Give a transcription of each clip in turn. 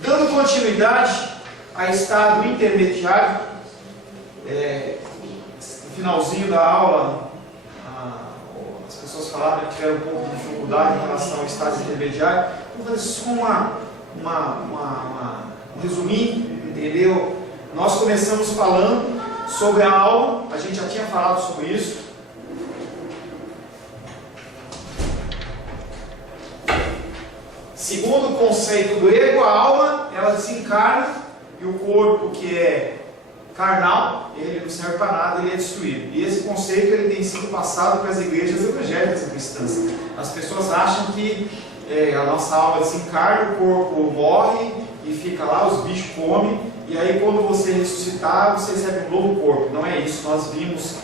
Dando continuidade a estado intermediário, no finalzinho da aula, as pessoas falaram que tiveram um pouco de dificuldade em relação ao estado intermediário. Vamos fazer isso com um resuminho, entendeu? Nós começamos falando sobre a alma, a gente já tinha falado sobre isso. Segundo o conceito do ego, a alma, ela desencarna e o corpo, que é carnal, ele não serve para nada, ele é destruído. E esse conceito ele tem sido passado para as igrejas evangélicas cristãs. As pessoas acham que a nossa alma desencarna, o corpo morre e fica lá, os bichos comem, e aí quando você ressuscitar, você recebe um novo corpo. Não é isso, nós vimos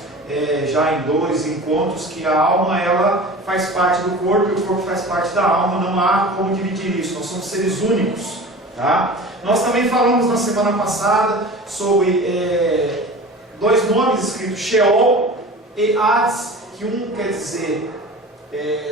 já em 2 encontros que a alma ela faz parte do corpo e o corpo faz parte da alma, não há como dividir isso, nós somos seres únicos, tá? Nós também falamos na semana passada sobre 2 nomes escritos, Sheol e Hades, que um quer dizer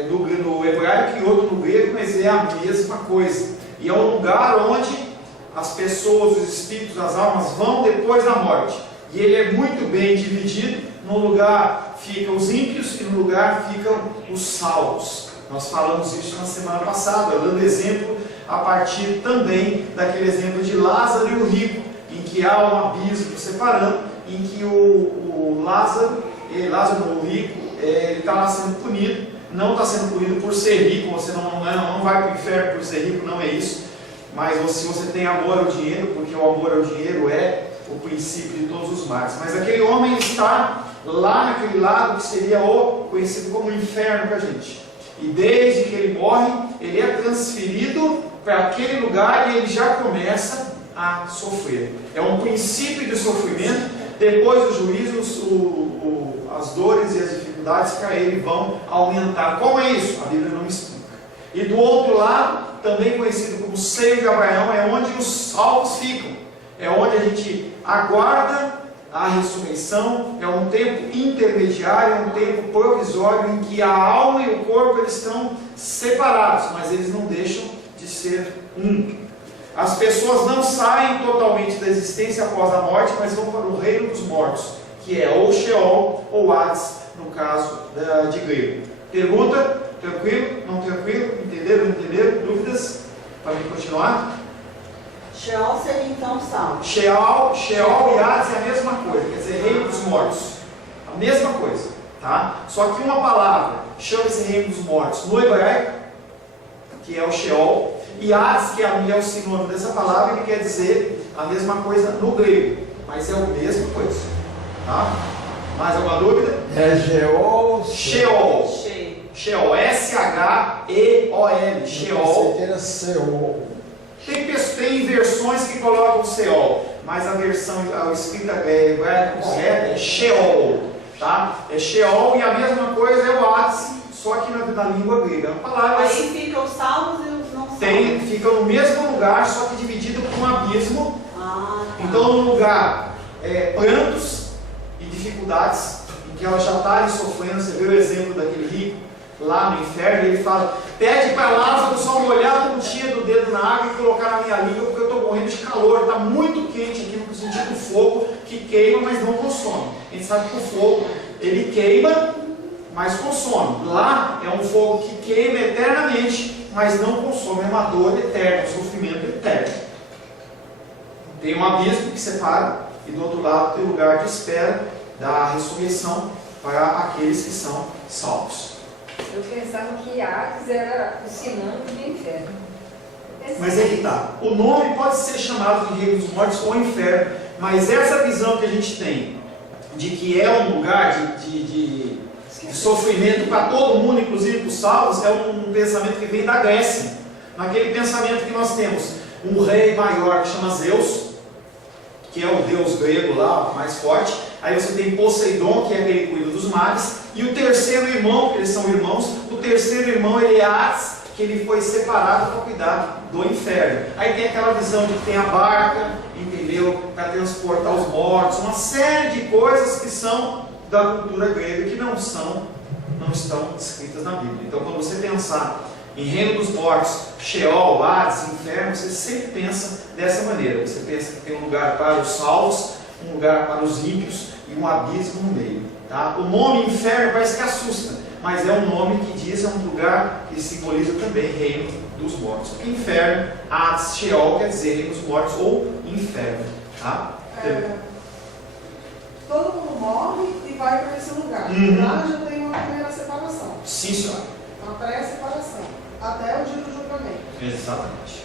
no hebraico e outro no grego, mas é a mesma coisa, e é um lugar onde as pessoas, os espíritos, as almas vão depois da morte, e ele é muito bem dividido. No lugar ficam os ímpios e no lugar ficam os salvos. Nós falamos isso na semana passada, dando exemplo a partir também daquele exemplo de Lázaro e o rico, em que há um abismo separando, em que o Lázaro, o rico, ele está lá sendo punido, não está sendo punido por ser rico, você não vai para o inferno por ser rico, não é isso, mas se você tem amor ao dinheiro, porque o amor ao dinheiro é o princípio de todos os males, mas aquele homem está lá naquele lado que seria o conhecido como inferno para a gente. E desde que ele morre, ele é transferido para aquele lugar e ele já começa a sofrer. É um princípio de sofrimento. Depois do juízo, as dores e as dificuldades para ele vão aumentar. Como é isso? A Bíblia não me explica. E do outro lado, também conhecido como seio de Abraão, é onde os salvos ficam. É onde a gente aguarda a ressurreição, é um tempo intermediário, é um tempo provisório em que a alma e o corpo eles estão separados, mas eles não deixam de ser um. As pessoas não saem totalmente da existência após a morte, mas vão para o reino dos mortos, que é ou Sheol ou Hades, no caso de grego. Pergunta? Tranquilo? Não tranquilo? Entenderam? Não entenderam? Dúvidas? Para mim continuar? Sheol seria então salvo. Sheol e Hades é a mesma coisa, quer dizer, reino dos mortos. A mesma coisa, tá? Só que uma palavra chama-se reino dos mortos no hebraico, que é o Sheol, e Hades, que é o sinônimo dessa palavra, que quer dizer a mesma coisa no grego, mas é a mesma coisa, tá? Mais alguma dúvida? É Sheol. Sheol, S-H-E-O-L, Sheol. Era Seol. Tem versões que colocam Seol, mas a versão escrita correta é Sheol, tá? É Sheol e a mesma coisa é o Hades, só que na língua grega. Aí ficam os salvos e os não salvos. Ficam no mesmo lugar, só que dividido por um abismo. Tá. Então, no lugar prantos e dificuldades, em que ela já está ali sofrendo. Você vê o exemplo daquele rico lá no inferno, ele fala: pede para Lázaro só molhar a pontinha do dedo na água e colocar na minha língua, porque eu estou morrendo de calor, está muito quente aqui, no sentido do fogo que queima, mas não consome. A gente sabe que o fogo, ele queima, mas consome. Lá é um fogo que queima eternamente, mas não consome, é uma dor eterna, um sofrimento eterno. Tem um abismo que separa, e do outro lado tem o lugar de espera da ressurreição para aqueles que são salvos. Eu pensava que Hades era o sinônimo de inferno. Mas é que tá. O nome pode ser chamado de reino dos mortos ou inferno, mas essa visão que a gente tem de que é um lugar de sofrimento para todo mundo, inclusive para os salvos, é um pensamento que vem da Grécia. Naquele pensamento que nós temos um rei maior que chama Zeus, que é o deus grego lá, mais forte. Aí você tem Poseidon, que é aquele que cuida dos mares, e o terceiro irmão, que eles são irmãos, o terceiro irmão ele é Hades, que ele foi separado para cuidar do inferno. Aí tem aquela visão de que tem a barca, entendeu? Para transportar os mortos, uma série de coisas que são da cultura grega que não estão escritas na Bíblia. Então, quando você pensar Em reino dos mortos, Sheol, Hades, inferno, você sempre pensa dessa maneira. Você pensa que tem um lugar para os salvos, um lugar para os ímpios e um abismo no meio. Tá? O nome inferno parece que assusta, mas é um nome que diz, é um lugar que simboliza também reino dos mortos. Porque inferno, Hades, Sheol quer dizer reino dos mortos ou inferno. Tá? Todo mundo morre e vai para esse lugar. Uhum. Lá já tem uma primeira separação. Sim, senhora. Uma pré-separação. Até o dia do julgamento. Exatamente.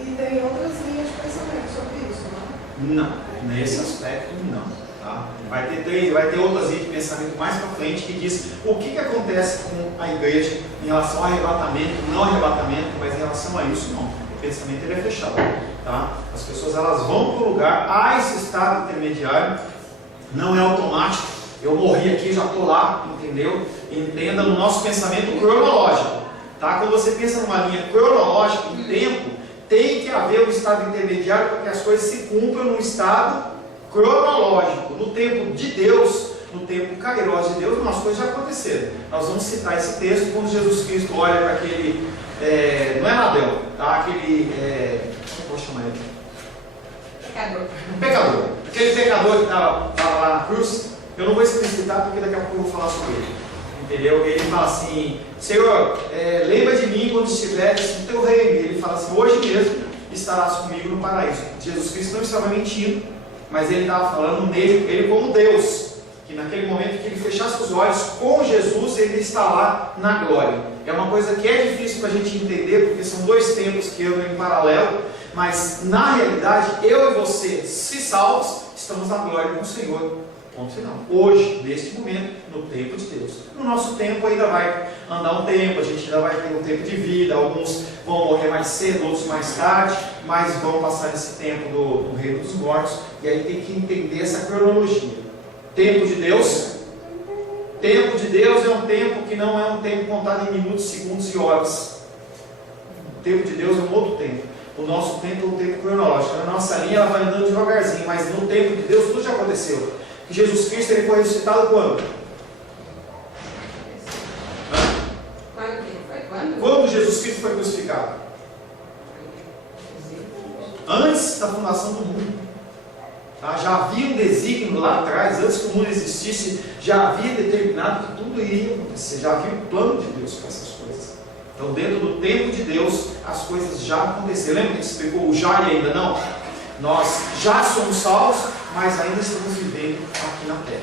E tem outras linhas de pensamento sobre isso, não? Não, nesse aspecto não. Tá? Vai ter outras linhas de pensamento mais para frente que diz o que acontece com a igreja em relação ao arrebatamento, não arrebatamento, mas em relação a isso não. O pensamento ele é fechado. Tá? As pessoas elas vão para o lugar, há esse estado intermediário, não é automático. Eu morri aqui, já estou lá, entendeu? Entenda no nosso pensamento cronológico. Tá? Quando você pensa numa linha cronológica, em tempo, tem que haver um estado intermediário para que as coisas se cumpram no estado cronológico. No tempo de Deus, no tempo kairos de Deus, umas coisas já aconteceram. Nós vamos citar esse texto quando Jesus Cristo olha para aquele, não é Nadel, tá? Aquele, como eu vou chamar ele? Pecador. Pecador. Aquele pecador que estava lá na cruz. Eu não vou explicitar porque daqui a pouco eu vou falar sobre ele. Entendeu? Ele fala assim: Senhor, lembra de mim quando estiveres no teu reino. E ele fala assim: hoje mesmo estarás comigo no paraíso. Jesus Cristo não estava mentindo, mas ele estava falando nele, ele como Deus, que naquele momento que ele fechasse os olhos com Jesus, ele está lá na glória. É uma coisa que é difícil para a gente entender, porque são dois tempos que andam em paralelo, mas na realidade, eu e você, se salvos, estamos na glória com o Senhor. Ponto final. Hoje, neste momento, no tempo de Deus. No nosso tempo ainda vai andar um tempo, a gente ainda vai ter um tempo de vida, alguns vão morrer mais cedo, outros mais tarde, mas vão passar esse tempo do reino dos mortos, e aí tem que entender essa cronologia. Tempo de Deus é um tempo que não é um tempo contado em minutos, segundos e horas. O tempo de Deus é um outro tempo. O nosso tempo é um tempo cronológico. A nossa linha ela vai andando devagarzinho, mas no tempo de Deus tudo já aconteceu. Jesus Cristo ele foi ressuscitado quando? Quando Jesus Cristo foi crucificado? Antes da fundação do mundo. Tá? Já havia um desígnio lá atrás, antes que o mundo existisse, já havia determinado que tudo iria acontecer. Já havia um plano de Deus para essas coisas. Então, dentro do tempo de Deus, as coisas já aconteceram. Lembra que a gente explicou o já e ainda não? Nós já somos salvos, mas ainda estamos vivendo aqui na Terra.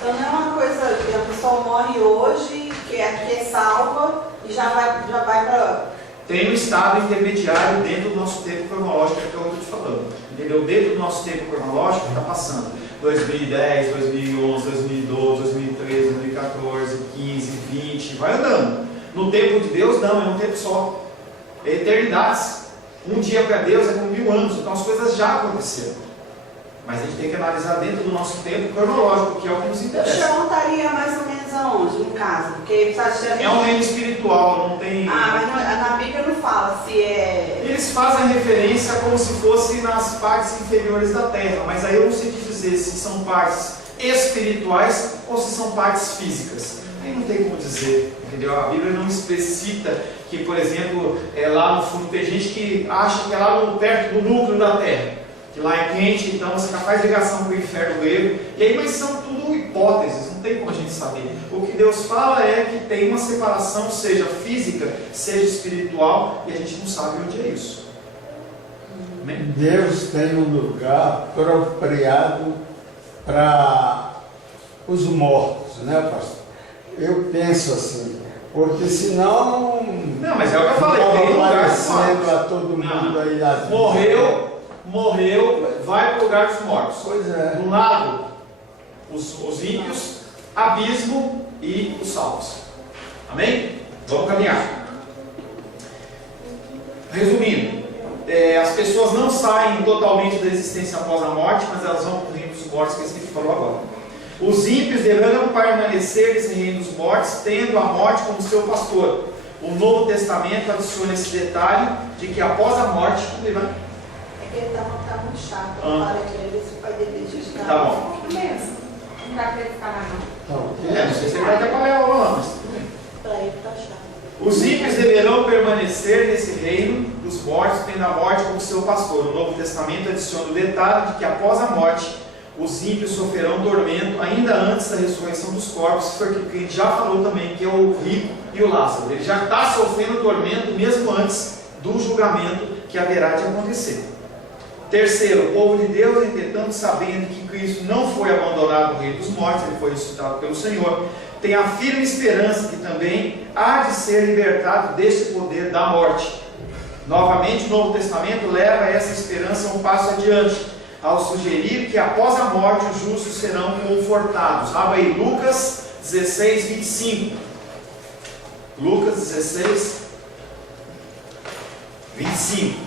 Então não é uma coisa que a pessoa morre hoje, que é salva e já vai para... Tem um estado intermediário dentro do nosso tempo cronológico, que é o que eu estou te falando. Entendeu? Dentro do nosso tempo cronológico está passando 2010, 2011, 2012, 2013, 2014, 15, 20, vai andando. No tempo de Deus não, é um tempo só. É eternidades. Um dia para Deus é como 1000 anos, então as coisas já aconteceram. Mas a gente tem que analisar dentro do nosso tempo cronológico, que é o que nos O interessa. chão estaria mais ou menos aonde, no caso? Porque você acha É um reino espiritual, não tem... mas na Bíblia não fala se é... Eles fazem referência como se fosse nas partes inferiores da terra, mas aí eu não sei te dizer se são partes espirituais ou se são partes físicas. Aí não tem como dizer, entendeu? A Bíblia não explicita que, por exemplo, lá no fundo tem gente que acha que é lá perto do núcleo da terra, que lá é quente, então você faz ligação com o inferno grego, e aí, mas são tudo hipóteses, não tem como a gente saber. O que Deus fala é que tem uma separação, seja física, seja espiritual, e a gente não sabe onde é isso. Amém? Deus tem um lugar apropriado para os mortos, né, pastor? Eu penso assim, porque senão... Não, mas é o que eu falei, tem um lugar dos mortos. a todo mundo aí na vida. Morreu, vai para o lugar dos mortos. Pois é. Do lado, os ímpios, abismo e os salvos. Amém? Vamos caminhar. Resumindo, as pessoas não saem totalmente da existência após a morte, mas elas vão para o reino dos mortos, que é isso que a gente falou agora. Os ímpios deverão permanecer nesse reino dos mortos, tendo a morte como seu pastor. O Novo Testamento adiciona esse detalhe de que após a morte, ele vai... É que ele tá muito chato. Eu falei para ele se o pai dele desistir. Tá bom. Não dá para ele ficar lá, não. Então, não sei se ele vai atrapalhar a aula, mas tudo bem. Para ele tá chato. Os ímpios deverão permanecer nesse reino dos mortos, tendo a morte como seu pastor. O Novo Testamento adiciona o detalhe de que após a morte, os ímpios sofrerão tormento ainda antes da ressurreição dos corpos. Foi o que a gente já falou também, que é o rico e o Lázaro. Ele já está sofrendo tormento mesmo antes do julgamento que haverá de acontecer. Terceiro, o povo de Deus, entretanto, sabendo que Cristo não foi abandonado no reino dos mortos, ele foi ressuscitado pelo Senhor, tem a firme esperança que também há de ser libertado deste poder da morte. Novamente, o Novo Testamento leva essa esperança um passo adiante, ao sugerir que após a morte os justos serão confortados. Abra aí Lucas 16, 25. Lucas 16, 25.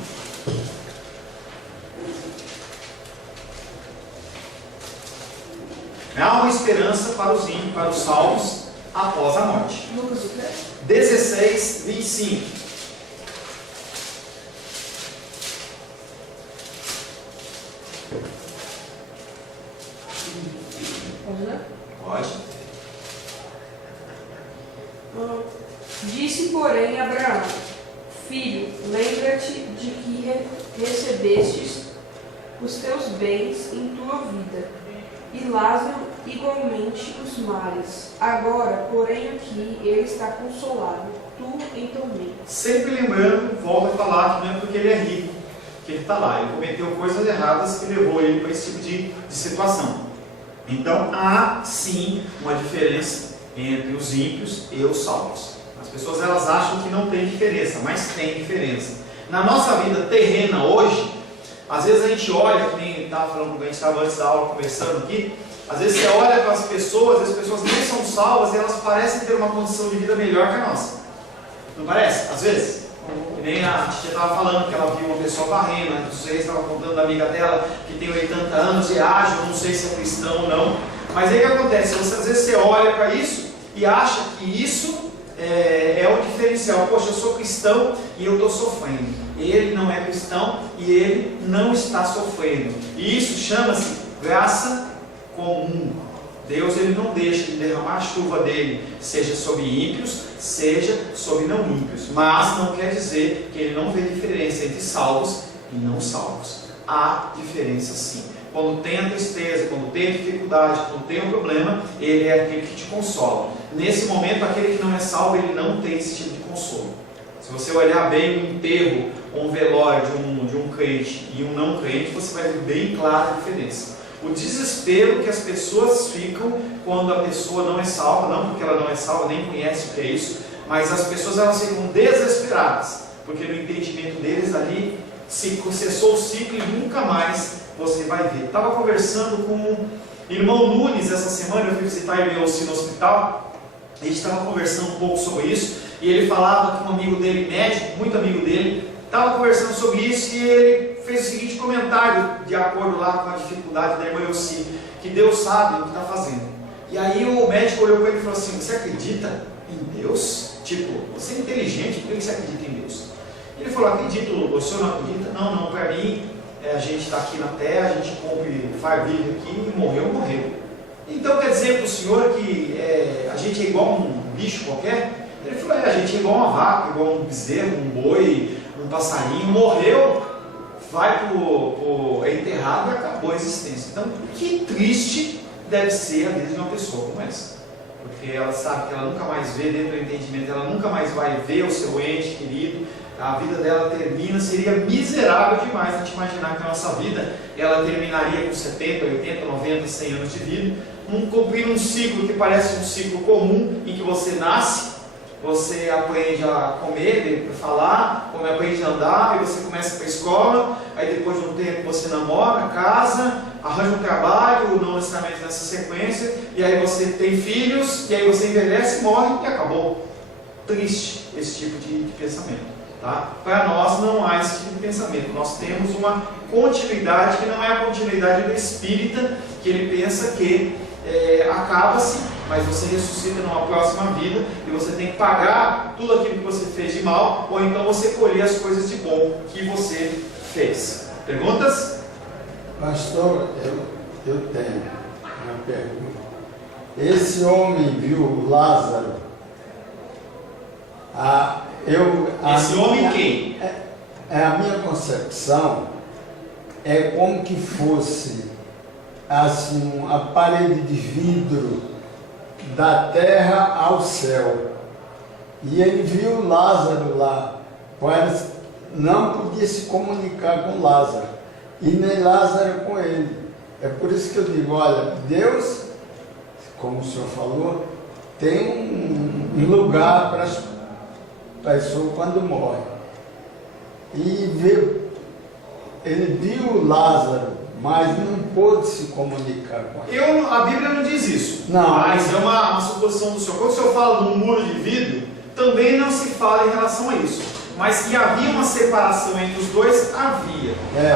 Há uma esperança para os ímpios, para os salvos, após a morte. Lucas o quê? 16, 25. Pode ler? Pode. Disse, porém, Abraão: Filho, lembra-te de que recebestes os teus bens em tua vida, e Lázaro igualmente os males. Agora, porém, aqui ele está consolado, tu em tormento. Sempre lembrando, volto a falar, que não é porque ele é rico que ele está lá. Ele cometeu coisas erradas que levou ele para esse tipo de situação. Então, há sim uma diferença entre os ímpios e os salvos. As pessoas elas acham que não tem diferença, mas tem diferença. Na nossa vida terrena hoje, às vezes a gente olha, que nem estava falando, a gente estava antes da aula conversando aqui, às vezes você olha para as pessoas nem são salvas e elas parecem ter uma condição de vida melhor que a nossa. Não parece? Às vezes. Que nem a tia estava falando que ela viu uma pessoa varrendo, a Suzy estava contando da amiga dela que tem 80 anos e age, eu não sei se é cristão ou não. Mas aí o que acontece? Às vezes você olha para isso e acha que isso é o diferencial. Poxa, eu sou cristão e eu estou sofrendo. Ele não é cristão e ele não está sofrendo. E isso chama-se graça comum. Deus ele não deixa de derramar a chuva dele, seja sobre ímpios, seja sobre não ímpios. Mas não quer dizer que ele não vê diferença entre salvos e não salvos. Há diferença sim. Quando tem a tristeza, quando tem a dificuldade, quando tem um problema, ele é aquele que te consola. Nesse momento, aquele que não é salvo, ele não tem esse tipo de consolo. Se você olhar bem um enterro ou um velório de um crente e um não crente, você vai ver bem clara a diferença. O desespero que as pessoas ficam quando a pessoa não é salva, não porque ela não é salva, nem conhece o que é isso, mas as pessoas elas ficam desesperadas, porque no entendimento deles ali, se cessou o ciclo e nunca mais você vai ver. Estava conversando com o irmão Nunes essa semana, eu fui visitar ele no hospital, a gente estava conversando um pouco sobre isso, e ele falava que um amigo dele, médico, muito amigo dele, estava conversando sobre isso e ele fez o seguinte comentário, de acordo lá com a dificuldade da irmã Elci, que Deus sabe o que está fazendo. E aí o médico olhou para ele e falou assim: você acredita em Deus? Tipo, você é inteligente, por que você acredita em Deus? Ele falou: acredito, o senhor não acredita? Não, para mim, a gente está aqui na terra, a gente compre, faz vida aqui, e morreu. Então quer dizer para o senhor que a gente é igual um bicho qualquer? Ele falou: a gente é igual uma vaca, igual um bezerro, um boi, um passarinho, morreu, vai é enterrado e acabou a existência. Então, que triste deve ser a vida de uma pessoa como essa. Porque ela sabe que ela nunca mais vê, dentro do entendimento, ela nunca mais vai ver o seu ente querido, a vida dela termina, seria miserável demais a gente imaginar que a nossa vida, ela terminaria com 70, 80, 90, 100 anos de vida, cumprindo um ciclo que parece um ciclo comum, em que você nasce, você aprende a comer, a falar, aprende a andar, aí você começa para a escola, aí depois de um tempo você namora, casa, arranja um trabalho, não necessariamente nessa sequência, e aí você tem filhos, e aí você envelhece, morre e acabou. Triste esse tipo de pensamento. Tá? Para nós não há esse tipo de pensamento, nós temos uma continuidade que não é a continuidade do espírita, que ele pensa que acaba-se, mas você ressuscita numa próxima vida e você tem que pagar tudo aquilo que você fez de mal, ou então você colher as coisas de bom que você fez. Perguntas? Pastor, eu tenho uma pergunta. Esse homem viu Lázaro Esse homem quem? A minha concepção é como que fosse assim, uma parede de vidro da terra ao céu. E ele viu Lázaro lá, mas não podia se comunicar com Lázaro, e nem Lázaro com ele. É por isso que eu digo, olha, Deus, como o senhor falou, tem um lugar para as pessoas quando morrem. E ele viu Lázaro, mas não pôde se comunicar com ele. A Bíblia não diz isso, Não. mas é uma suposição do senhor. Quando o senhor fala de um muro de vidro, também não se fala em relação a isso. Mas que havia uma separação entre os dois, havia.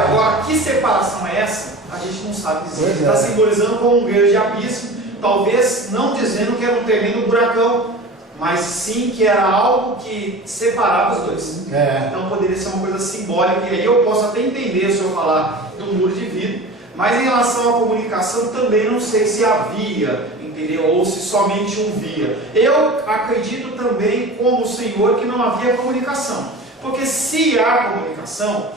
Agora, que separação é essa? A gente não sabe dizer. Está simbolizando como um grande abismo, talvez não dizendo que era um terreno buracão, mas sim que era algo que separava os dois. Então poderia ser uma coisa simbólica, e aí eu posso até entender se eu falar de um muro de vidro, mas em relação à comunicação também não sei se havia, entendeu? Ou se somente um via. Eu acredito também, como o Senhor, que não havia comunicação, porque se há comunicação,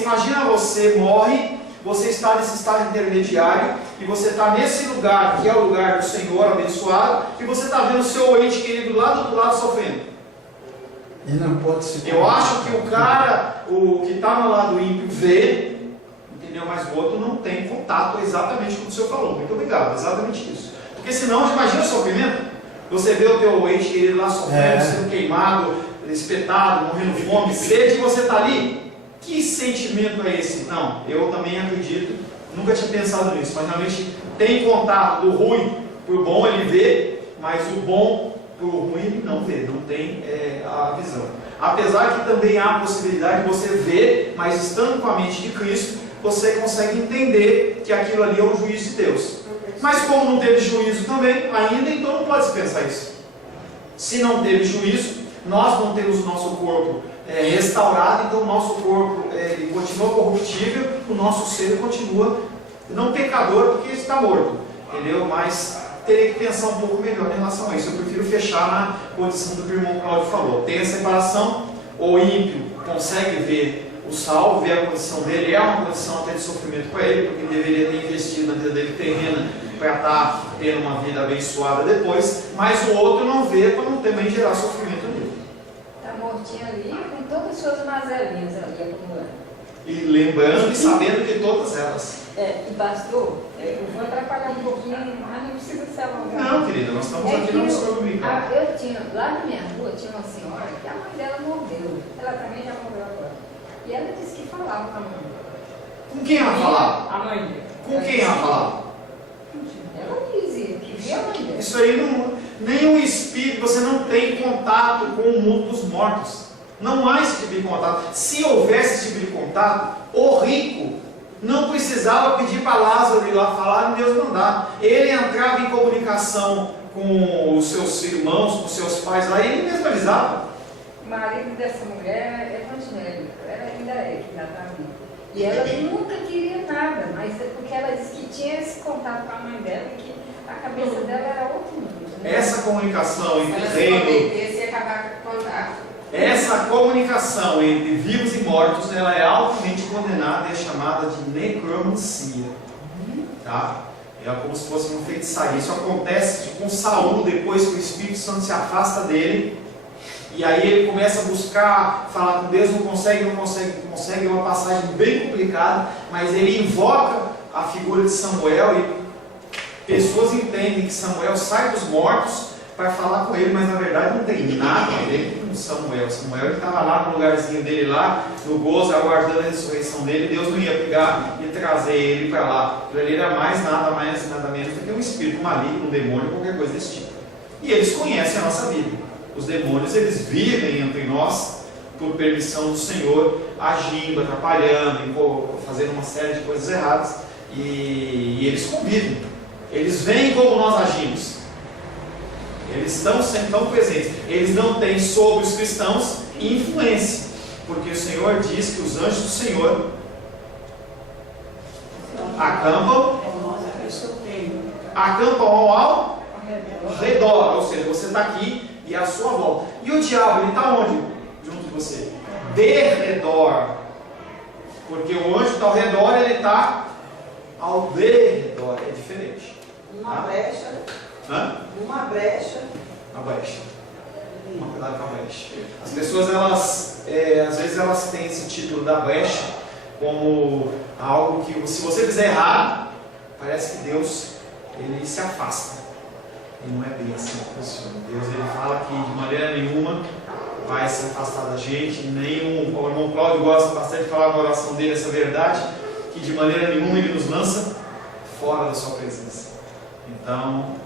imagina, você morre, você está nesse estado intermediário e você está nesse lugar que é o lugar do Senhor abençoado, e você está vendo o seu ente querido lá do outro lado sofrendo. E não pode se Eu acho que o que está no lado ímpio vê, entendeu? Mas o outro não tem contato, exatamente como o senhor falou. Muito obrigado, exatamente isso. Porque senão, imagina o sofrimento. Você vê o teu ente querido lá sofrendo, sendo queimado, espetado, morrendo de fome, sede, e você está ali. Que sentimento é esse? Não, eu também acredito, nunca tinha pensado nisso, mas realmente tem contato do ruim por bom, ele vê, mas o bom por ruim ele não vê, não tem a visão. Apesar que também há a possibilidade de você ver, mas estando com a mente de Cristo, você consegue entender que aquilo ali é o juízo de Deus. Mas como não teve juízo também, ainda, então não pode se pensar isso. Se não teve juízo, nós não temos o nosso corpo restaurado, então o nosso corpo ele continua corruptível, o nosso ser continua não pecador porque está morto, entendeu? Mas teria que pensar um pouco melhor em relação a isso. Eu prefiro fechar na condição do que o irmão Cláudio falou. Tem a separação, o ímpio consegue ver o salvo, ver a condição dele, é uma condição até de sofrimento para ele, porque ele deveria ter investido na vida dele terrena para estar tendo uma vida abençoada depois, mas o outro não vê para não também gerar sofrimento nele. Está mortinho ali, com todas as suas mazelinhas ali acumulando. E lembrando e sabendo que todas elas. E pastor, eu vou atrapalhar um pouquinho, mas não precisa ser alongado. Não, querida, nós estamos aqui não sobre brincar. Eu tinha, lá na minha rua, tinha uma senhora que a mãe dela morreu. Ela também já morreu agora. E ela disse que falava com a mãe. Com quem ela falava? A mãe dela. Com quem ela falava? Ela dizia que via a mãe dela. Isso aí não. Nenhum espírito, você não tem contato com o mundo dos mortos. Não há esse tipo de contato. Se houvesse esse tipo de contato, o rico não precisava pedir para Lázaro ir lá falar e Deus mandar. Ele entrava em comunicação com os seus irmãos, com os seus pais lá, e ele mesmo avisava. O marido dessa mulher é evangélico, ela ainda é, que já está viva. E ela nunca queria nada, mas é porque ela disse que tinha esse contato com a mãe dela e que a cabeça dela era outro mundo. Né? Essa comunicação entre Ela se reino. convertesse e acabar com o contato. Essa comunicação entre vivos e mortos, ela é altamente condenada e é chamada de necromancia. Tá? É como se fosse uma feitiçaria. Isso acontece com Saul depois que o Espírito Santo se afasta dele. E aí ele começa a buscar, falar com Deus, não consegue. É uma passagem bem complicada, mas ele invoca a figura de Samuel e pessoas entendem que Samuel sai dos mortos para falar com ele, mas na verdade não tem nada a ver com Samuel. Samuel estava lá no lugarzinho dele lá, no gozo, aguardando a ressurreição dele. Deus não ia pegar e trazer ele para lá. Ele era nada mais, nada menos do que um espírito maligno, um demônio, qualquer coisa desse tipo. E eles conhecem a nossa Bíblia. Os demônios, eles vivem entre nós por permissão do Senhor, agindo, atrapalhando, fazendo uma série de coisas erradas. E eles convivem. Eles veem como nós agimos. Eles estão sempre tão presentes. Eles não têm sobre os cristãos influência, porque o Senhor diz que os anjos do Senhor acampam ao redor. Ou seja, você está aqui e à sua volta. E o diabo, ele está onde? Junto de você? Derredor. Porque o anjo está ao redor, ele está ao derredor. É diferente. Uma brecha. Hã? Uma brecha. A brecha. Uma cuidado com a brecha. As pessoas, elas, às vezes, elas têm esse título da brecha como algo que, se você fizer errado, parece que Deus, ele se afasta. E não é bem assim que funciona. Deus, ele fala que de maneira nenhuma vai se afastar da gente. O irmão Cláudio gosta bastante de falar na oração dele essa verdade, que de maneira nenhuma ele nos lança fora da sua presença. Então,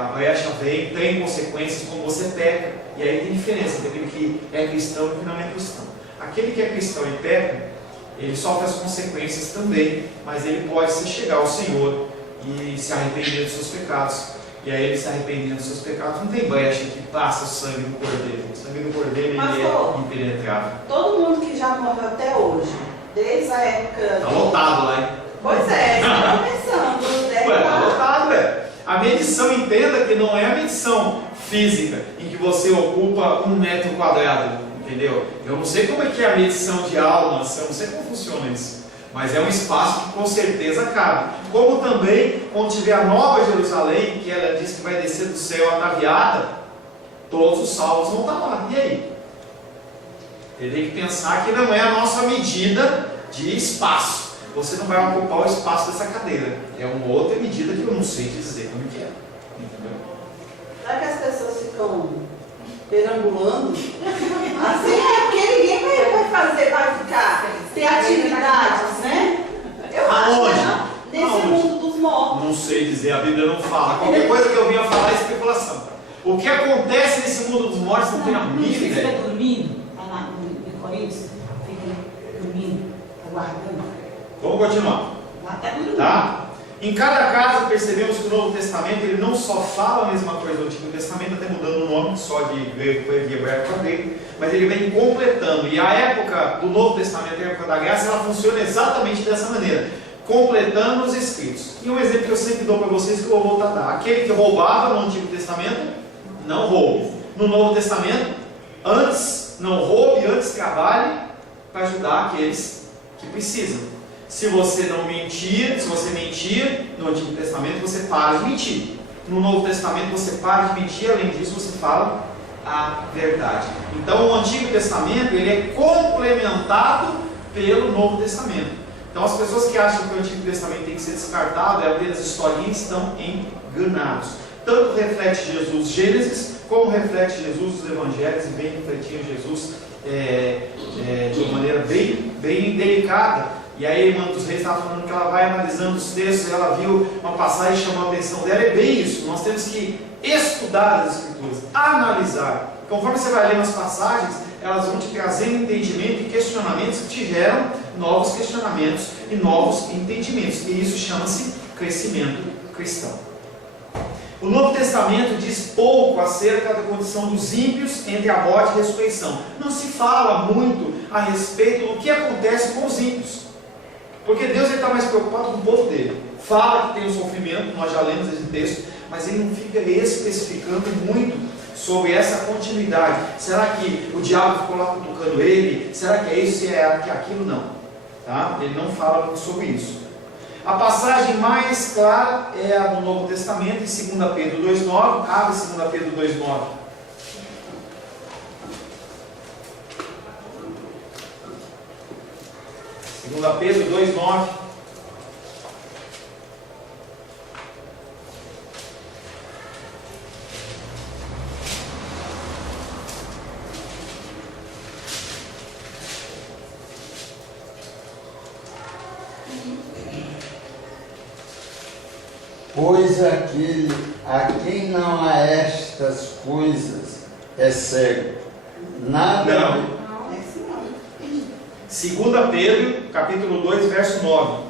a brecha vem, tem consequências quando você peca. E aí tem diferença entre aquele que é cristão e que não é cristão. Aquele que é cristão e peca, ele sofre as consequências também, mas ele pode se chegar ao Senhor e se arrepender dos seus pecados. E aí ele se arrependendo dos seus pecados, não tem brecha que passa o sangue do cordeiro. O sangue do cordeiro, ele é impenetrável. Todo mundo que já morreu até hoje, desde a época... Está lotado lá, hein? Pois é, você está pensando. Está lotado, velho. A medição, entenda que não é a medição física, em que você ocupa 1 metro quadrado, entendeu? Eu não sei como é que é a medição de almas, eu não sei como funciona isso. Mas é um espaço que com certeza cabe. Como também, quando tiver a Nova Jerusalém, que ela diz que vai descer do céu ataviada, todos os salvos vão estar lá. E aí? Ele tem que pensar que não é a nossa medida de espaço. Você não vai ocupar o espaço dessa cadeira. É uma outra medida que eu não sei dizer como que é. Entendeu? Será que as pessoas ficam perambulando? Assim é porque ninguém vai ficar, ter atividades, né? Eu acho que não, nesse mundo dos mortos. Não sei dizer, a Bíblia não fala. Qualquer coisa que eu venha falar é especulação. O que acontece nesse mundo dos mortos não tem a mínima ideia. Fica dormindo, lá em Coríntios, fica dormindo, aguardando. Vamos continuar. Lá está dormindo. Tá? Em cada caso, percebemos que o Novo Testamento ele não só fala a mesma coisa do Antigo Testamento, até mudando o nome, só de grego para hebraico para grego, mas ele vem completando. E a época do Novo Testamento, a época da graça, ela funciona exatamente dessa maneira, completando os escritos. E um exemplo que eu sempre dou para vocês, que eu vou voltar a dar. Aquele que roubava no Antigo Testamento, não roube. No Novo Testamento, antes não roube, antes trabalhe para ajudar aqueles que precisam. Se você não mentir, se você mentir no Antigo Testamento, você para de mentir. No Novo Testamento você para de mentir, além disso você fala a verdade. Então o Antigo Testamento ele é complementado pelo Novo Testamento. Então as pessoas que acham que o Antigo Testamento tem que ser descartado, é apenas historinhas, estão enganados. Tanto reflete Jesus Gênesis, como reflete Jesus os Evangelhos, e vem refletindo Jesus de uma maneira bem delicada. E aí a irmã dos Reis estava falando que ela vai analisando os textos, e ela viu uma passagem e chamou a atenção dela. É bem isso, nós temos que estudar as Escrituras, analisar. Conforme você vai lendo as passagens, elas vão te trazendo entendimento e questionamentos que te geram novos questionamentos e novos entendimentos. E isso chama-se crescimento cristão. O Novo Testamento diz pouco acerca da condição dos ímpios entre a morte e a ressurreição. Não se fala muito a respeito do que acontece com os ímpios. Porque Deus está mais preocupado com o povo dele. Fala que tem um sofrimento, nós já lemos esse texto, mas ele não fica especificando muito sobre essa continuidade. Será que o diabo ficou lá cutucando ele? Será que é isso, se é aquilo? Não. Tá? Ele não fala muito sobre isso. A passagem mais clara é a do Novo Testamento, em 2 Pedro 2,9. Abre 2 Pedro 2,9. Segunda Pedro 2,9. Pois aquele a quem não há estas coisas é cego. Nada. Não. 2 Pedro, capítulo 2, verso 9.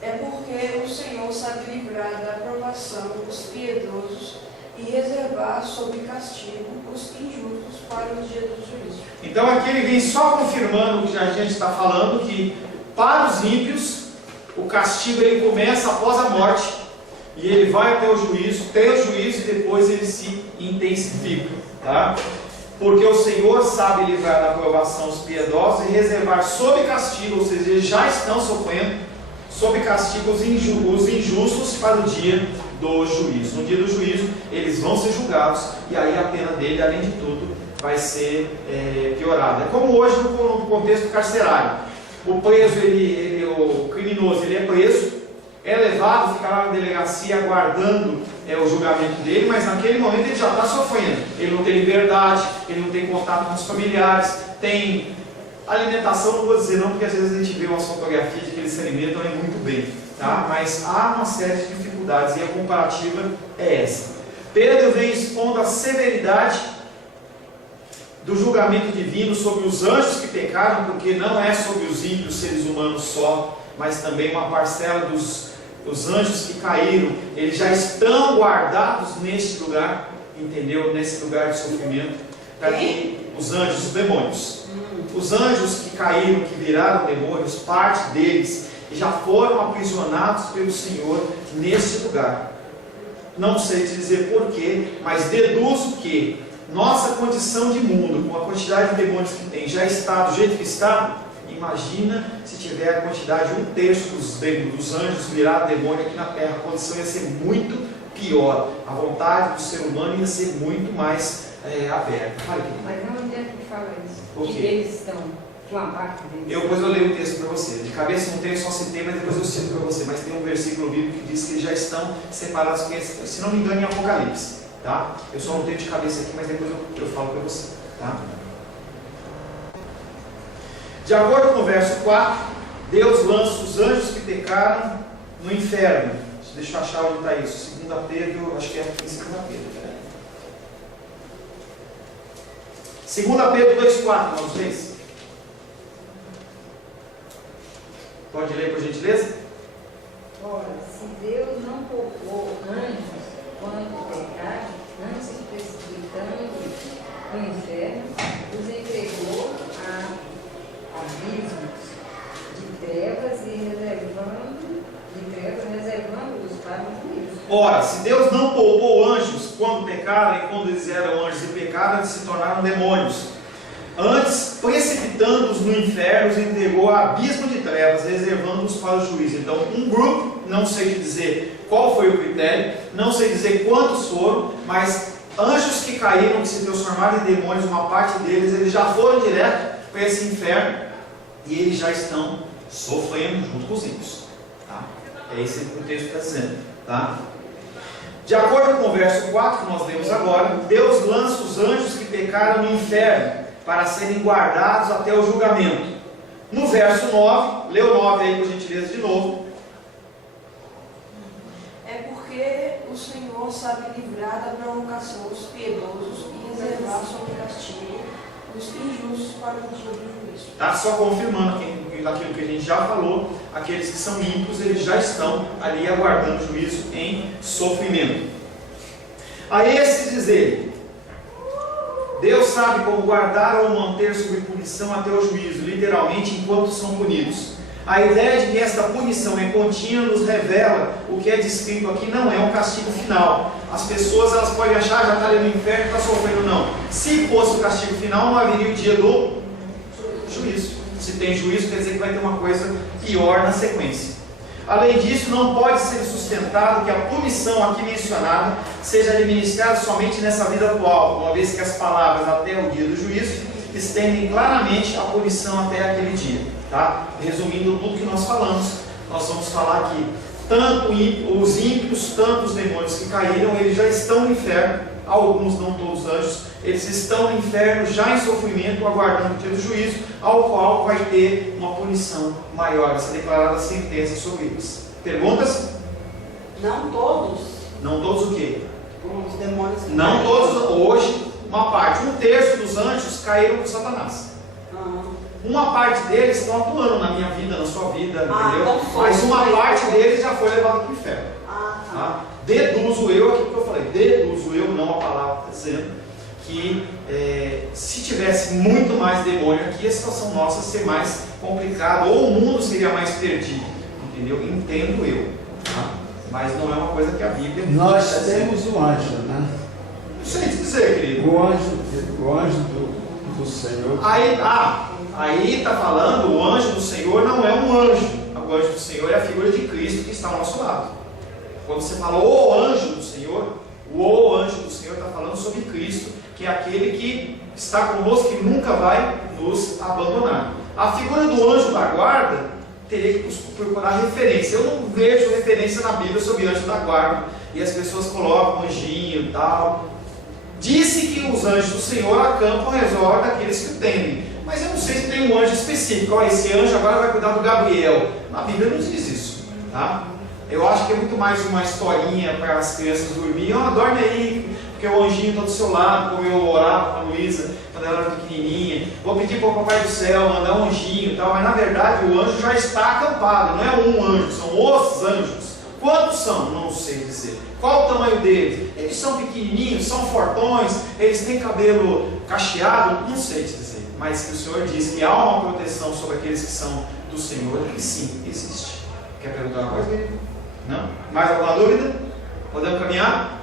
É porque o Senhor sabe livrar da aprovação os piedosos e reservar sob castigo os injustos para o dia do juízo. Então aqui ele vem só confirmando o que a gente está falando, que para os ímpios o castigo ele começa após a morte, e ele vai até o juízo, tem o juízo e depois ele se intensifica, tá? Porque o Senhor sabe livrar da provação os piedosos e reservar sob castigo, ou seja, eles já estão sofrendo sob castigo os injustos para o dia do juízo. No dia do juízo, eles vão ser julgados e aí a pena dele, além de tudo, vai ser piorada. É como hoje no contexto carcerário. O preso, o criminoso, ele é preso, é levado, fica lá na delegacia aguardando o julgamento dele, mas naquele momento ele já está sofrendo. Ele não tem liberdade, ele não tem contato com os familiares, tem alimentação, não vou dizer não, porque às vezes a gente vê uma fotografia de que eles se alimentam muito bem, tá? Mas há uma série de dificuldades e a comparativa é essa. Pedro vem expondo a severidade do julgamento divino sobre os anjos que pecaram, porque não é sobre os ímpios seres humanos só, mas também uma parcela dos anjos que caíram. Eles já estão guardados neste lugar, entendeu? Nesse lugar de sofrimento, para que os anjos, os demônios, os anjos que caíram, que viraram demônios, parte deles já foram aprisionados pelo Senhor nesse lugar. Não sei te dizer porquê, mas deduzo que nossa condição de mundo, com a quantidade de demônios que tem, já está do jeito que está. Imagina se tiver a quantidade de 1/3 dos anjos virar demônio aqui na terra, a condição ia ser muito pior. A vontade do ser humano ia ser muito mais aberta. Mas não adianta que fala isso. Por quê? Que eles estão, uma parte deles. Depois eu leio o texto para você. De cabeça não tenho, só citei, mas depois eu cito para você. Mas tem um versículo bíblico que diz que eles já estão separados, se não me engano, em Apocalipse. Tá? Eu só não tenho de cabeça aqui, mas depois eu falo para você. Tá? De acordo com o verso 4, Deus lança os anjos que pecaram no inferno. Deixa eu achar onde está isso. 2 Pedro, acho que é aqui em 2 Pedro. 2 Pedro 2,4, vamos ver isso? Pode ler por gentileza? Ora, se Deus não poupou anjos quando pecaram, antes precipitando no inferno, os entregou a abismos de trevas e reservando-os para o juízo. Ora, se Deus não poupou anjos quando pecaram, e quando eles eram anjos e pecaram, eles se tornaram demônios. Antes, precipitando-os no inferno, os entregou a abismo de trevas, reservando-os para o juízo. Então, um grupo, não sei dizer qual foi o critério, não sei dizer quantos foram, mas anjos que caíram, que se transformaram em demônios, uma parte deles, eles já foram direto para esse inferno e eles já estão sofrendo junto com os ímpios. Tá? É isso que o texto está dizendo. Tá? De acordo com o verso 4 que nós lemos agora, Deus lança os anjos que pecaram no inferno para serem guardados até o julgamento. No verso 9, lê o 9 aí por gentileza de novo. É porque o Senhor sabe livrar da provocação os piedosos e reservar sob castigo os injustos para o dia do juízo. Tá? Só confirmando aquilo que a gente já falou, aqueles que são ímpios, eles já estão ali aguardando o juízo em sofrimento. A esses diz ele: Deus sabe como guardar ou manter sob punição até o juízo, literalmente, enquanto são punidos. A ideia de que esta punição é contínua nos revela o que é descrito aqui não é um castigo final. As pessoas elas podem achar, já está ali no inferno, está sofrendo, não. Se fosse o castigo final, não haveria o dia do juízo. Se tem juízo, quer dizer que vai ter uma coisa pior na sequência. Além disso, não pode ser sustentado que a punição aqui mencionada seja administrada somente nessa vida atual, uma vez que as palavras até o dia do juízo estendem claramente a punição até aquele dia. Tá? Resumindo tudo que nós falamos, nós vamos falar aqui, tanto os ímpios, tanto os demônios que caíram, eles já estão no inferno, alguns, não todos os anjos, eles estão no inferno já em sofrimento, aguardando o dia do juízo, ao qual vai ter uma punição maior, vai ser declarada sentença sobre eles. Perguntas? Não todos. Não todos o quê? Os demônios. Não todos, hoje, uma parte, 1/3 dos anjos caíram com Satanás. Uma parte deles estão atuando na minha vida, na sua vida, entendeu? Então mas uma parte deles já foi levada para o inferno. Tá? Deduzo eu, aquilo que eu falei, deduzo eu, não a palavra está dizendo, que se tivesse muito mais demônio aqui, a situação nossa seria mais complicada, ou o mundo seria mais perdido, entendeu? Entendo eu. Tá? mas não é uma coisa que a Bíblia... Nós temos o anjo, né? Não sei dizer, querido. O anjo do Senhor. Aí está falando, o anjo do Senhor não é um anjo. O anjo do Senhor é a figura de Cristo que está ao nosso lado. Quando você fala o anjo do Senhor, o anjo do Senhor está falando sobre Cristo, que é aquele que está conosco, que nunca vai nos abandonar. A figura do anjo da guarda teria que procurar referência. Eu não vejo referência na Bíblia sobre anjo da guarda, e as pessoas colocam anjinho e tal. Disse que os anjos do Senhor acampam ao redor daqueles que o temem, mas eu não sei se tem um anjo específico. Olha, esse anjo agora vai cuidar do Gabriel. Na Bíblia não diz isso, tá? Eu acho que é muito mais uma historinha para as crianças dormirem. Dorme aí, porque o anjinho está do seu lado, como eu orava com a Luísa quando ela era pequenininha. Vou pedir para o Papai do Céu mandar um anjinho e tal, mas na verdade o anjo já está acampado, não é um anjo, são os anjos. Quantos são? Não sei dizer. Qual o tamanho deles? Eles são pequenininhos, são fortões, eles têm cabelo cacheado? Não sei dizer. Mas que o Senhor diz que há uma proteção sobre aqueles que são do Senhor, e sim, existe. Quer perguntar uma coisa? Não? Mais alguma dúvida? Podemos caminhar?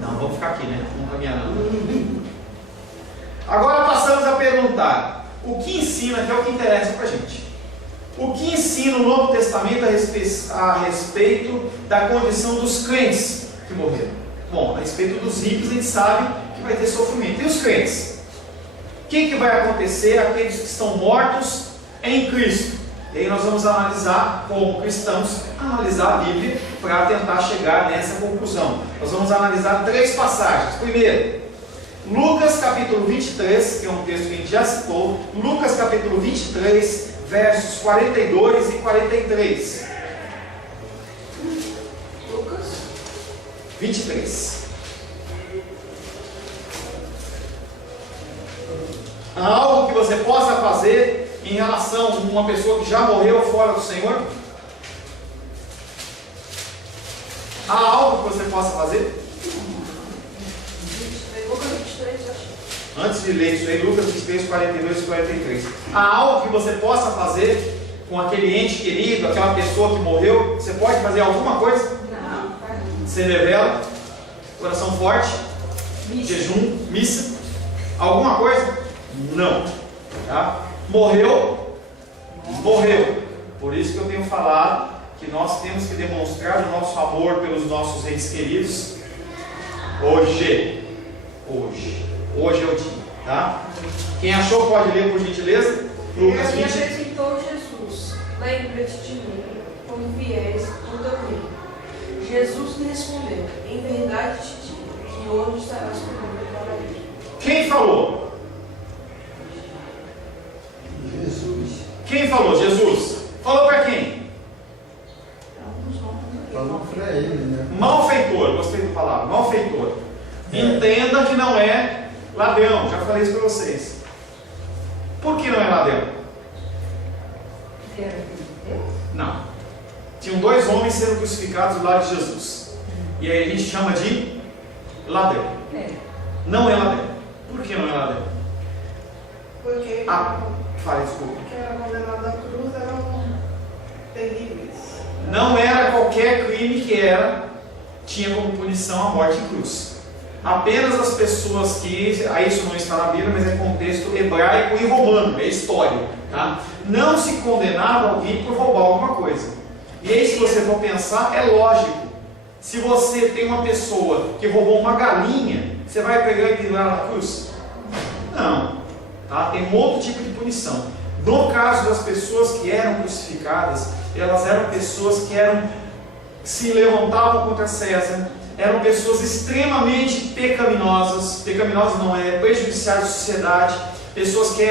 Não, vamos ficar aqui, né? Vamos caminhar não. Agora passamos a perguntar: o que ensina, que é o que interessa para a gente? O que ensina o Novo Testamento a respeito da condição dos crentes que morreram? Bom, a respeito dos ímpios a gente sabe que vai ter sofrimento. E os crentes? O que vai acontecer àqueles que estão mortos em Cristo? E aí nós vamos analisar, como cristãos, analisar a Bíblia para tentar chegar nessa conclusão. Nós vamos analisar 3 passagens. Primeiro, Lucas capítulo 23, que é um texto que a gente já citou. Lucas capítulo 23, versos 42 e 43. Lucas 23. Há algo que você possa fazer em relação a uma pessoa que já morreu fora do Senhor? Há algo que você possa fazer? Lucas 23, eu acho. Antes de ler isso aí, Lucas 23, 42 e 43. Há algo que você possa fazer com aquele ente querido, aquela pessoa que morreu? Você pode fazer alguma coisa? Não. Você revela? Coração forte? Jejum? Missa? Alguma coisa? Não. Tá? Morreu? Morreu. Por isso que eu tenho falado que nós temos que demonstrar o nosso amor pelos nossos entes queridos hoje. Hoje é o dia, tá? Quem achou pode ler, por gentileza. Lucas E 20. acrescentou Jesus: lembra-te de mim, quando vieres o teu reino. Jesus lhe respondeu: em verdade te digo, que hoje estarás comigo para ir. Quem falou? Jesus. Quem falou? Jesus. Falou para quem? Falou para ele, né? Malfeitor. Gostei da palavra. Malfeitor. Entenda que não é ladrão. Já falei isso para vocês. Por que não é ladrão? Porque era filho de Deus? Não. Tinham 2 homens sendo crucificados do lado de Jesus. E aí a gente chama de ladrão. É. Não é ladrão. Por que não é ladrão? Porque Fale, desculpa. porque era condenado à cruz, eram terríveis. Não era qualquer crime que tinha como punição a morte em cruz. Apenas as pessoas que, aí isso não está na Bíblia, mas é contexto hebraico e romano, é história, tá? Não se condenava alguém por roubar alguma coisa. E aí, se você for pensar, é lógico. Se você tem uma pessoa que roubou uma galinha, você vai pegar e pendurá na cruz? Não, tá? Tem um outro tipo de punição. No caso das pessoas que eram crucificadas, elas eram pessoas que se levantavam contra César, eram pessoas extremamente pecaminosas não é, prejudiciais à sociedade, pessoas que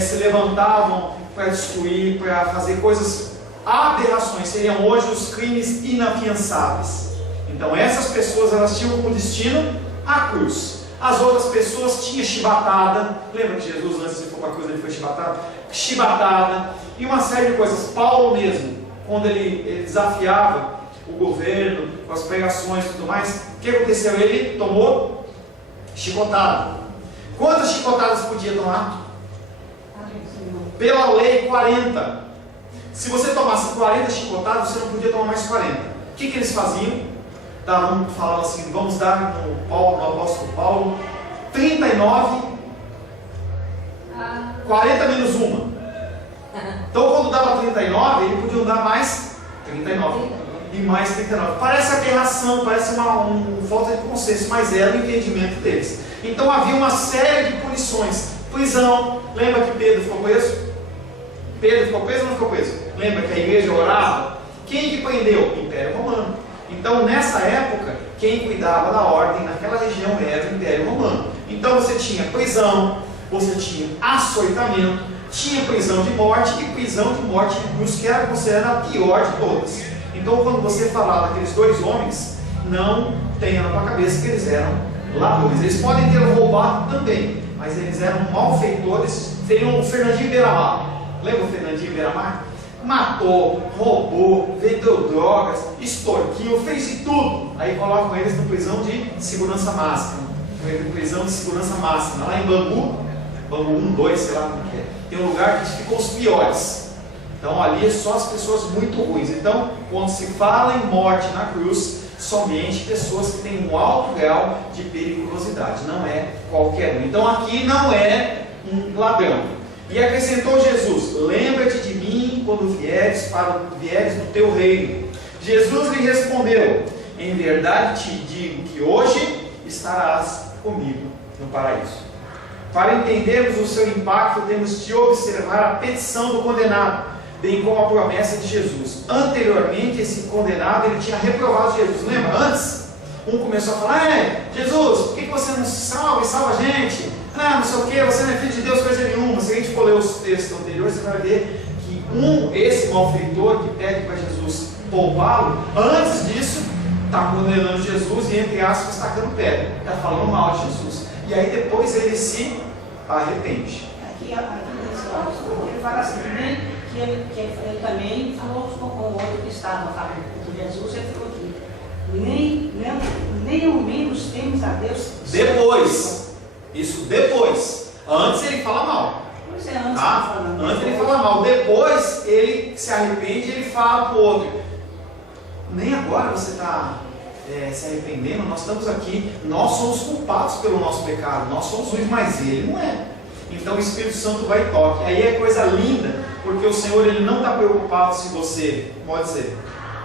se levantavam para destruir, para fazer coisas, aberrações, seriam hoje os crimes inafiançáveis. Então essas pessoas, elas tinham como destino a cruz. As outras pessoas tinham chibatada. Lembra que Jesus, antes de for para a cruz, ele foi chibatado? Chibatada e uma série de coisas. Paulo mesmo, quando ele desafiava o governo com as pregações e tudo mais, o que aconteceu? Ele tomou chicotada. Quantas chicotadas podia tomar? Pela lei, 40. Se você tomasse 40 chicotadas, você não podia tomar mais 40. O que eles faziam? Falavam assim, vamos dar no apóstolo Paulo 39, 40 menos uma. Então quando dava 39, eles podiam dar mais 39 e mais 39. Parece aberração, parece uma falta de consenso, mas era o entendimento deles. Então havia uma série de punições. Prisão, lembra que Pedro ficou preso? Pedro ficou preso ou não ficou preso? Lembra que a igreja orava? Quem que prendeu? O Império Romano. Então nessa época, quem cuidava da ordem naquela região era o Império Romano. Então você tinha prisão, você tinha açoitamento, tinha prisão de morte e prisão de morte de cruz, que era considerada a pior de todas. Então quando você falar daqueles dois homens, não tenha na tua cabeça que eles eram ladrões. Eles podem ter roubado também, mas eles eram malfeitores. Seriam o Fernandinho Beiramar. Lembra o Fernandinho Beiramar? Matou, roubou, vendeu drogas, extorquiu, fez de tudo. Aí colocam eles na prisão de segurança máxima. Prisão de segurança máxima. Lá em Bangu 1, 2, sei lá como que é. Tem um lugar que ficam os piores. Então ali é só as pessoas muito ruins. Então, quando se fala em morte na cruz, somente pessoas que têm um alto grau de periculosidade. Não é qualquer um. Então aqui não é um ladrão. E acrescentou Jesus: lembra-te de mim quando vieres no teu reino. Jesus lhe respondeu: em verdade te digo que hoje estarás comigo no paraíso. Para entendermos o seu impacto, temos de observar a petição do condenado, bem como a promessa de Jesus. Anteriormente, esse condenado ele tinha reprovado Jesus. Lembra? Antes, um começou a falar: Jesus, por que você não salva a gente? Não sei o que, você não é filho de Deus, coisa nenhuma. Se a gente for ler os textos anteriores, você vai ver que esse malfeitor que pede para Jesus poupá-lo, antes disso, está condenando Jesus e, entre aspas, tacando pedra. Está falando mal de Jesus. E aí depois ele se arrepende. Aqui ele fala assim também, que ele também falou com o outro que estava falando com Jesus, ele falou aqui: nem ao menos temos a Deus. Depois. Isso depois. Antes ele fala mal. Pois é, antes, tá? Antes ele fala mal. Depois ele se arrepende e ele fala para o outro: nem agora você está se arrependendo, nós estamos aqui, nós somos culpados pelo nosso pecado, nós somos ruins, mas ele não é. Então o Espírito Santo vai e toca. Aí é coisa linda, porque o Senhor ele não está preocupado se você, pode ser,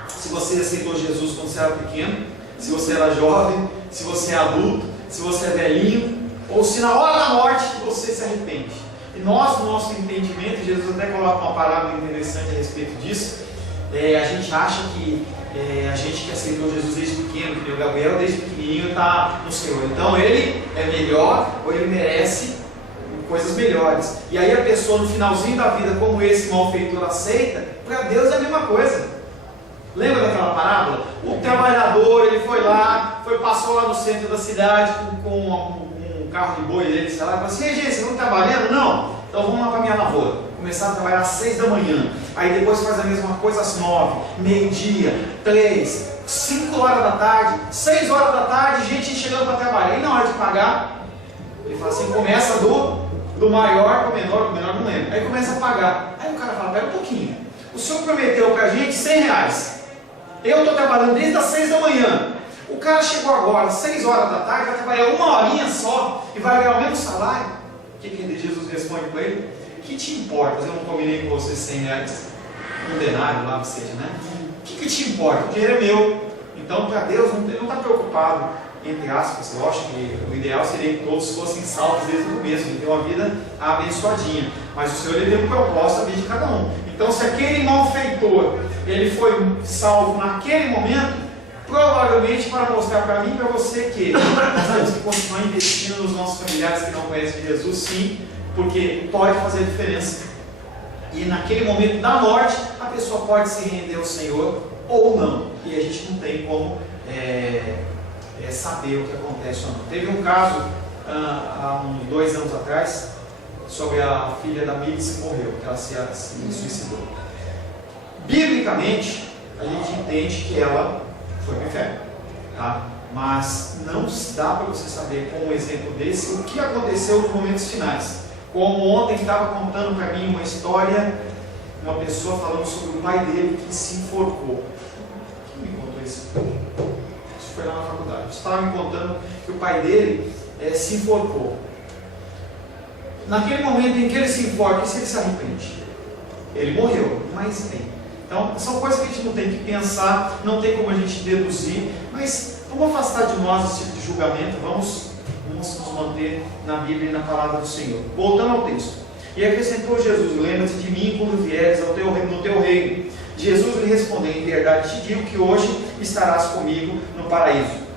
se você aceitou Jesus quando você era pequeno, se você era jovem, se você é adulto, se você é velhinho, ou se na hora da morte você se arrepende. E nós, no nosso entendimento, Jesus até coloca uma parábola interessante a respeito disso. A gente acha que a gente que aceitou Jesus desde pequeno, que o Gabriel desde pequenininho está no Senhor, então ele é melhor, ou ele merece coisas melhores. E aí a pessoa no finalzinho da vida, como esse malfeitor aceita, para Deus é a mesma coisa. Lembra daquela parábola? O trabalhador, ele foi lá, passou lá no centro da cidade com um carro de boi dele, sei lá, e falou assim: gente, vocês estão trabalhando? Não, então vamos lá para a minha lavoura. Começaram a trabalhar às 6 da manhã, aí depois faz a mesma coisa às 9, meio-dia, 3, 5 horas da tarde, 6 horas da tarde, gente chegando para trabalhar. E na hora de pagar, ele fala assim, começa do maior para o menor não lembro. Aí começa a pagar. Aí o cara fala: pera um pouquinho, o senhor prometeu para a gente R$100. Eu estou trabalhando desde as 6 da manhã. O cara chegou agora, 6 horas da tarde, vai trabalhar uma horinha só e vai ganhar o mesmo salário. O que Jesus responde para ele? Que te importa? Eu não combinei com você R$100, um denário lá, que seja, né? O que te importa? O dinheiro é meu. Então, para Deus, ele não está preocupado, entre aspas. Eu acho que o ideal seria que todos fossem salvos desde o começo, de ter uma vida abençoadinha. Mas o Senhor ele tem um propósito a vida de cada um. Então, se aquele malfeitor ele foi salvo naquele momento, provavelmente para mostrar para mim e para você que nós temos que continuar investindo nos nossos familiares que não conhecem Jesus, sim, porque pode fazer diferença. E naquele momento da morte, a pessoa pode se render ao Senhor ou não. E a gente não tem como saber o que acontece ou não. Teve um caso há uns 2 anos atrás sobre a filha da Miles que morreu, que ela se suicidou. Biblicamente, a gente entende que ela foi para o inferno, tá? Mas não dá para você saber, com um exemplo desse, o que aconteceu nos momentos finais. Como ontem estava contando para mim uma história, uma pessoa falando sobre o pai dele que se enforcou. Quem me contou Isso foi lá na faculdade. Você estava me contando que o pai dele se enforcou. Naquele momento em que ele se enforca, se ele se arrepende? Ele morreu, mas bem. Então, são coisas que a gente não tem que pensar, não tem como a gente deduzir, mas vamos afastar de nós esse tipo de julgamento, vamos nos manter na Bíblia e na palavra do Senhor. Voltando ao texto. E acrescentou Jesus: lembra-te de mim quando vieres no teu reino. Jesus lhe respondeu: em verdade te digo que hoje estarás comigo no paraíso.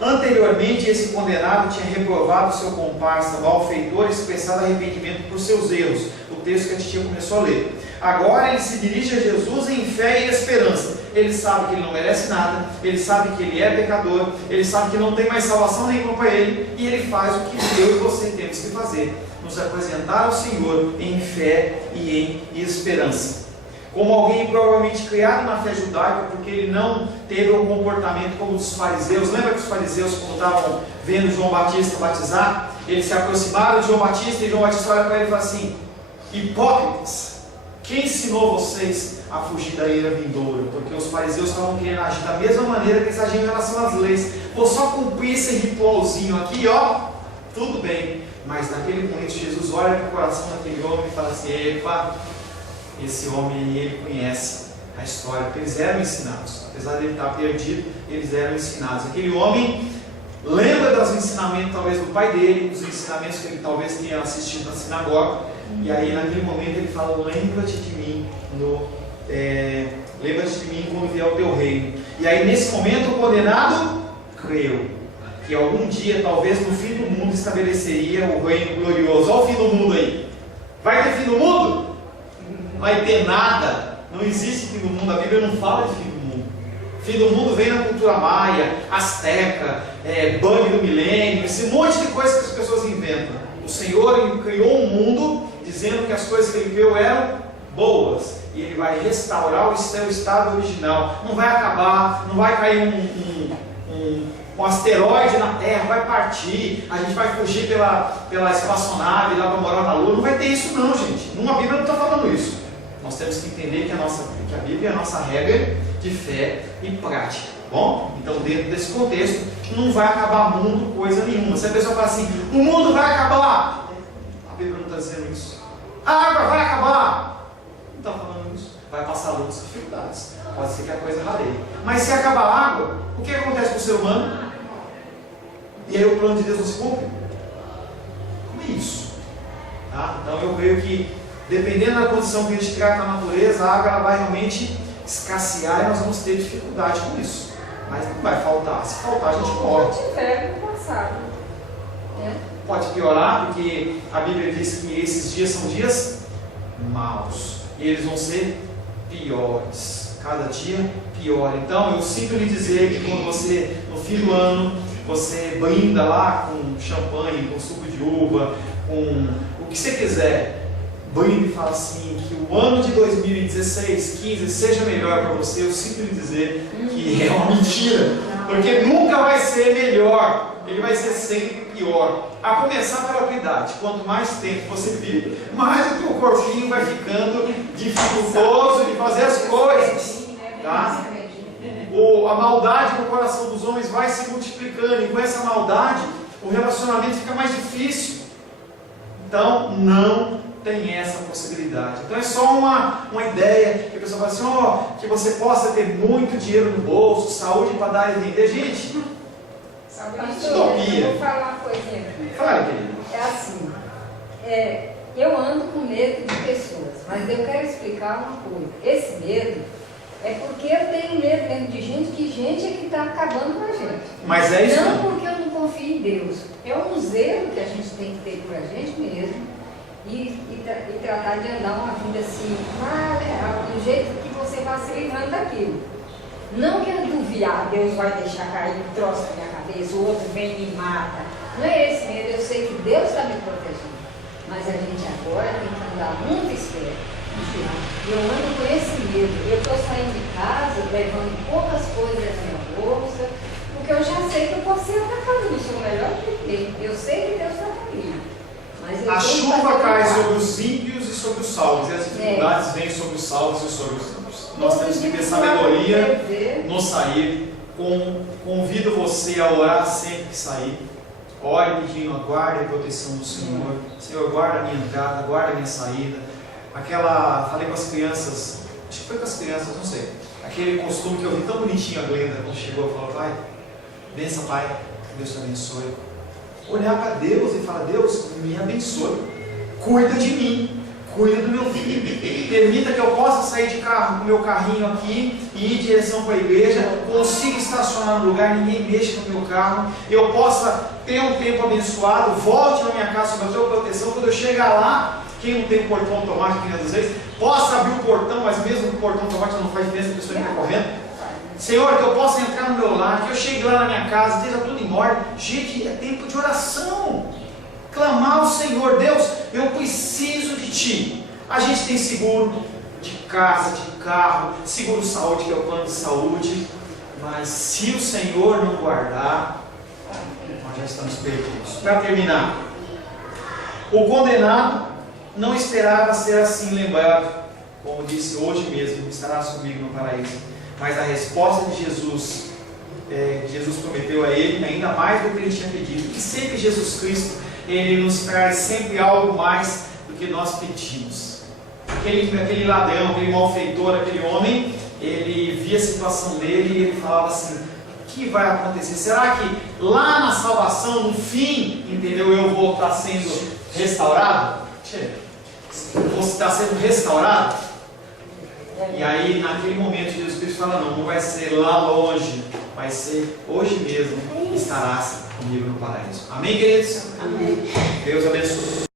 Anteriormente, esse condenado tinha reprovado seu comparsa malfeitor e expressado arrependimento por seus erros. O texto que a titia começou a ler. Agora ele se dirige a Jesus em fé e esperança. Ele sabe que ele não merece nada, ele sabe que ele é pecador, ele sabe que não tem mais salvação nenhuma para ele, e ele faz o que eu e você temos que fazer: nos apresentar ao Senhor em fé e em esperança. Como alguém provavelmente criado na fé judaica, porque ele não teve um comportamento como os fariseus. Lembra que os fariseus, quando estavam vendo João Batista batizar, eles se aproximaram de João Batista, e João Batista olha para ele e fala assim: hipócritas, quem ensinou vocês a fugir da ira vindoura? Porque os fariseus estavam querendo agir da mesma maneira que eles agiam em relação às leis. Vou só cumprir esse ritualzinho aqui, ó, tudo bem. Mas naquele momento Jesus olha para o coração daquele homem e fala assim: epa, esse homem aí, ele conhece a história, porque eles eram ensinados. Apesar de ele estar perdido, eles eram ensinados. Aquele homem lembra dos ensinamentos talvez do pai dele, dos ensinamentos que ele talvez tenha assistido na sinagoga, e aí naquele momento ele fala: lembra-te de mim lembra-te de mim quando vier o teu reino. E aí nesse momento o condenado creu que algum dia, talvez no fim do mundo, estabeleceria o reino glorioso. Olha o fim do mundo aí. Vai ter fim do mundo? Não vai ter nada. Não existe fim do mundo. A Bíblia não fala de fim do mundo. Fim do mundo vem na cultura maia, asteca, bug do milênio, esse monte de coisas que as pessoas inventam. O Senhor criou um mundo dizendo que as coisas que Ele criou eram boas, e Ele vai restaurar o seu estado original. Não vai acabar, não vai cair um asteroide na Terra, vai partir, a gente vai fugir pela espaçonave lá para morar na Lua. Não vai ter isso não, gente. A Bíblia não está falando isso. Nós temos que entender que a Bíblia é a nossa regra de fé e prática. Bom, então dentro desse contexto, não vai acabar mundo coisa nenhuma. Se a pessoa fala assim: o mundo vai acabar, a Bíblia não está dizendo isso. A água vai acabar, não está falando isso. Vai passar lutas e dificuldades, pode ser que a coisa rareie. Mas se acabar a água, o que acontece com o ser humano? E aí o plano de Deus não se cumpre? Como é isso? Tá? Então eu creio que, dependendo da condição que a gente trata na natureza, a água ela vai realmente escassear e nós vamos ter dificuldade com isso. Mas não vai faltar. Se faltar, a gente morre. Pode tiver no passado. Pode piorar, porque a Bíblia diz que esses dias são dias maus. E eles vão ser piores. Cada dia pior. Então, eu sinto lhe dizer que quando você, no fim do ano, você brinda lá com champanhe, com suco de uva, com o que você quiser, brinda e fala assim, que o ano de 2016, 15 seja melhor para você. Eu sinto lhe dizer que é uma mentira, porque nunca vai ser melhor, ele vai ser sempre pior. A começar pela idade. Quanto mais tempo você vive, mais o teu corpinho vai ficando dificultoso de fazer as coisas, tá? A maldade no coração dos homens vai se multiplicando, e com essa maldade o relacionamento fica mais difícil. Então não tem essa possibilidade. Então é só uma ideia que a pessoa fala assim: que você possa ter muito dinheiro no bolso, saúde para dar e vender. Gente, eu vou falar uma coisinha aqui. Fala, querido. É assim, eu ando com medo de pessoas, mas eu quero explicar uma coisa. Esse medo é porque eu tenho medo mesmo de gente é que está acabando com a gente. Mas é isso. Não porque eu não confio em Deus. É um zelo que a gente tem que ter por a gente mesmo e tratar de andar uma vida assim, do jeito que você vai se livrando daquilo. Não quero duvidar, Deus vai deixar cair um troço na minha cabeça, o outro vem e me mata. Não é esse medo, eu sei que Deus está me protegendo. Mas a gente agora tem que andar muito esperto. Eu ando com esse medo. Eu estou saindo de casa, levando poucas coisas na minha bolsa, porque eu já sei que eu posso ser atacado. Eu sou o melhor que tem. Eu sei que Deus está comigo. A chuva cai sobre os ímpios e sobre os salvos, e as dificuldades vêm sobre os salvos e sobre os ímpios. nós temos que ter sabedoria no sair. Convido você a orar sempre que sair. Ore pedindo a guarda e proteção do Senhor. Senhor, guarda a minha entrada, guarda a minha saída. Falei com as crianças, acho que foi com as crianças, não sei. Aquele costume que eu vi tão bonitinho a Glenda quando chegou e falou: Pai, benção, Pai, que Deus te abençoe. Olhar para Deus e falar: Deus, me abençoe, cuida de mim, cuida do meu filho, permita que eu possa sair de carro com o meu carrinho aqui e ir em direção para a igreja, consiga estacionar no lugar, ninguém mexa no meu carro, eu possa ter um tempo abençoado, volte na minha casa sob a tua proteção, quando eu chegar lá, quem não tem portão automático, que às vezes, possa abrir o portão, mas mesmo que o portão automático não faz diferença, a pessoa está correndo. Senhor, que eu possa entrar no meu lar, que eu chegue lá na minha casa, esteja tudo em ordem. Gente, é tempo de oração. Clamar ao Senhor: Deus, eu preciso de Ti. A gente tem seguro de casa, de carro, seguro saúde, que é o plano de saúde. Mas se o Senhor não guardar, nós já estamos perdidos. Para terminar, o condenado não esperava ser assim lembrado. Como disse, hoje mesmo estarás comigo no paraíso. Mas a resposta de Jesus, Jesus prometeu a ele ainda mais do que ele tinha pedido. E sempre Jesus Cristo, Ele nos traz sempre algo mais do que nós pedimos. Aquele ladrão, aquele malfeitor, aquele homem, ele via a situação dele e ele falava assim: o que vai acontecer? Será que lá na salvação, no fim, entendeu, eu vou estar sendo restaurado? Vou estar sendo restaurado? E aí, naquele momento, Jesus Cristo fala: não vai ser lá longe, vai ser hoje mesmo, estarás comigo no paraíso. Amém, queridos? Amém. Deus abençoe.